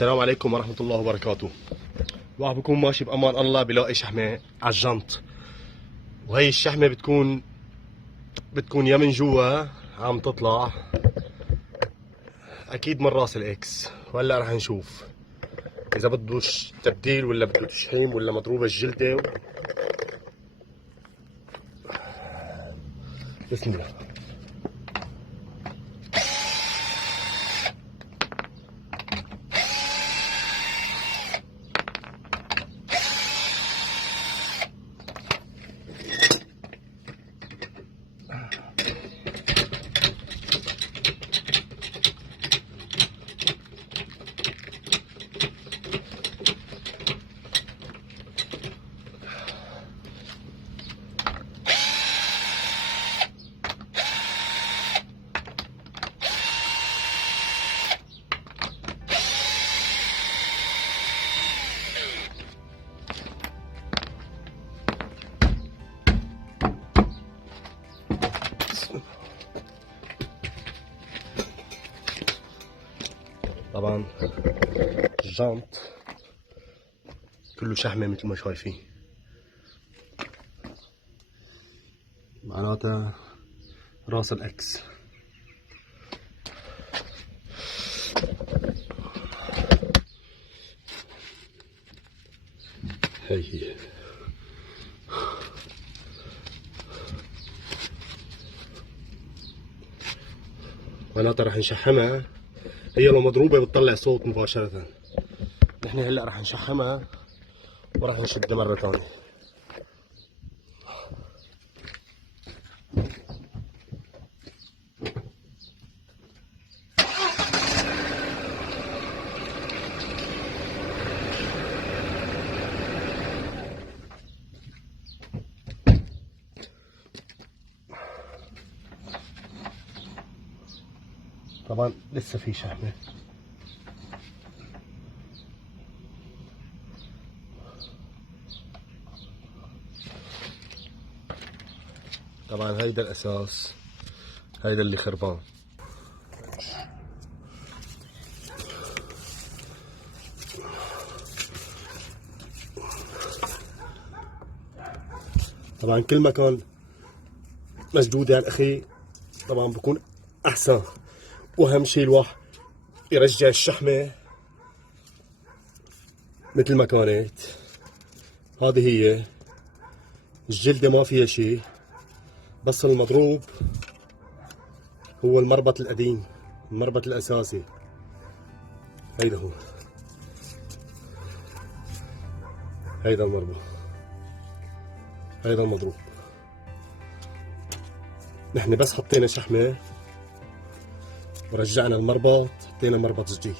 السلام عليكم ورحمة الله وبركاته. الواحد بكون ماشي بأمان الله بلاقي شحمة على الجنط، وهي الشحمة بتكون يا من جوا عم تطلع، أكيد من راس الإكس. وهلا رح نشوف إذا بدوش تبديل ولا بده تشحيم ولا مضروبة الجلدة. بسم الله. طبعا الجنط كله شحمة مثل ما شايفين، معناتها راس الاكس. هي معناتها رح نشحمها. هي لو مضروبة بتطلع صوت مباشرة. نحن هلا رح نشحمها ورح نشدها مرة ثانية. طبعا لسه في شحمة. طبعا هيدا الاساس، هيدا اللي خربان. طبعا كل ما كان مسدود يعني اخي طبعا بكون احسن. واهم شيء الواحد يرجع الشحمة مثل ما كانت. هذه هي الجلدة ما فيها شيء، بس المضروب هو المربط القديم، المربط الاساسي. هيدا هو، هيدا المربط، هيدا المضروب. نحن بس حطينا شحمة ورجعنا المربط، حطينا مربط جديد.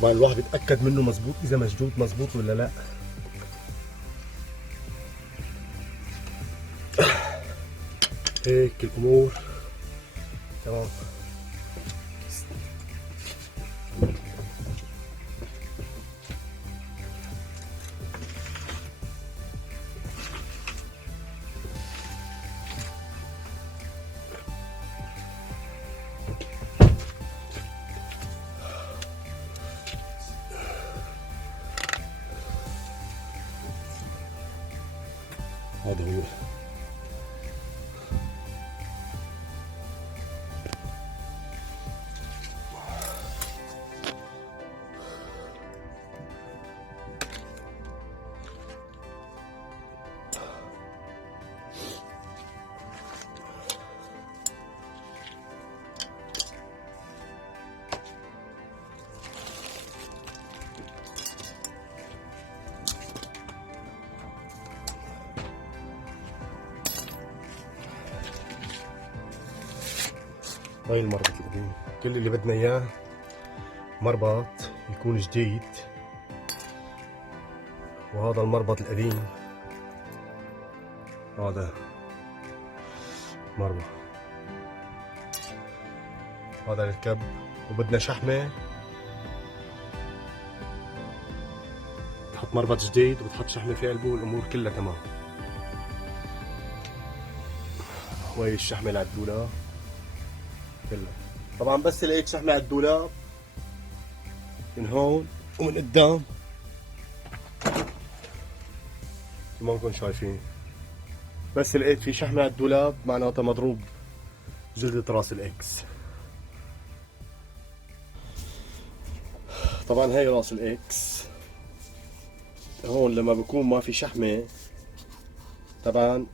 طبعا الواحد بيتأكد منه مزبوط، إذا مشدود مزبوط ولا لا. هيك الأمور تمام. هذا هو. هاي المربط القديم. كل اللي بدنا اياه مربط يكون جديد، وهذا المربط القديم هذا مربى، هذا الكب، وبدنا شحمة تحط مربط جديد وتحط شحمة في قلبه والأمور كلها تمام. وهي الشحمة اللي على الدولاب كلها. طبعا بس لقيت شحمة على الدولاب من هون ومن قدام ما نكون شايفين، بس لقيت في شحمة على الدولاب معناتها مضروب جلدة راس الإكس. طبعا هاي راس الإكس. هون لما بكون ما في شحمة طبعا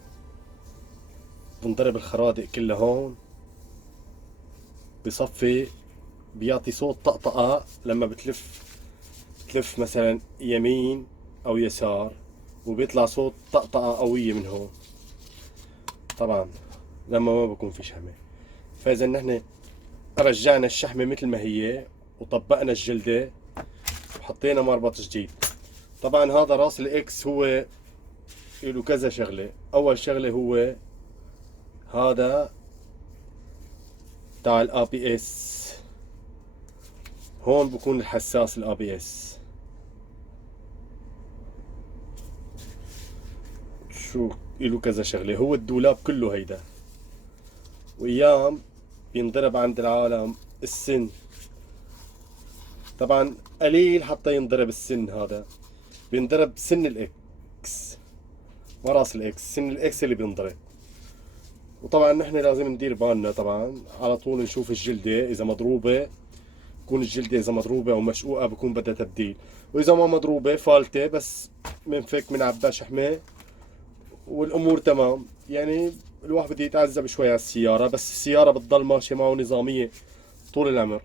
بنضرب الخرادق كلها هون، بصفي بيعطي صوت طقطقة لما بتلف مثلا يمين أو يسار، وبيطلع صوت طقطقة قوية من هون طبعا لما ما بكون في شحمة. فإذا نحن رجعنا الشحمة مثل ما هي وطبقنا الجلدة وحطينا مربط جديد. طبعا هذا راس الإكس هو له كذا شغلة. أول شغلة هو هذا تاع الABS، هون بكون الحساس الABS. شو له كذا شغلة. هو الدولاب كله هيدا، وأيام بينضرب عند العالم السن، طبعا قليل حتى ينضرب السن. هذا بينضرب سن الإكس ما راس الإكس، سن الإكس اللي بينضرب. وطبعا نحن لازم ندير بالنا طبعا على طول نشوف الجلدة إذا مضروبة، تكون الجلدة إذا مضروبة أو مشقوقة بكون بدها تبديل، وإذا ما مضروبة فالتة بس منفك من عبا شحمة والأمور تمام. يعني الواحد بده يتعذب شوي على السيارة، بس السيارة بتضل ماشية معه نظامية طول العمر.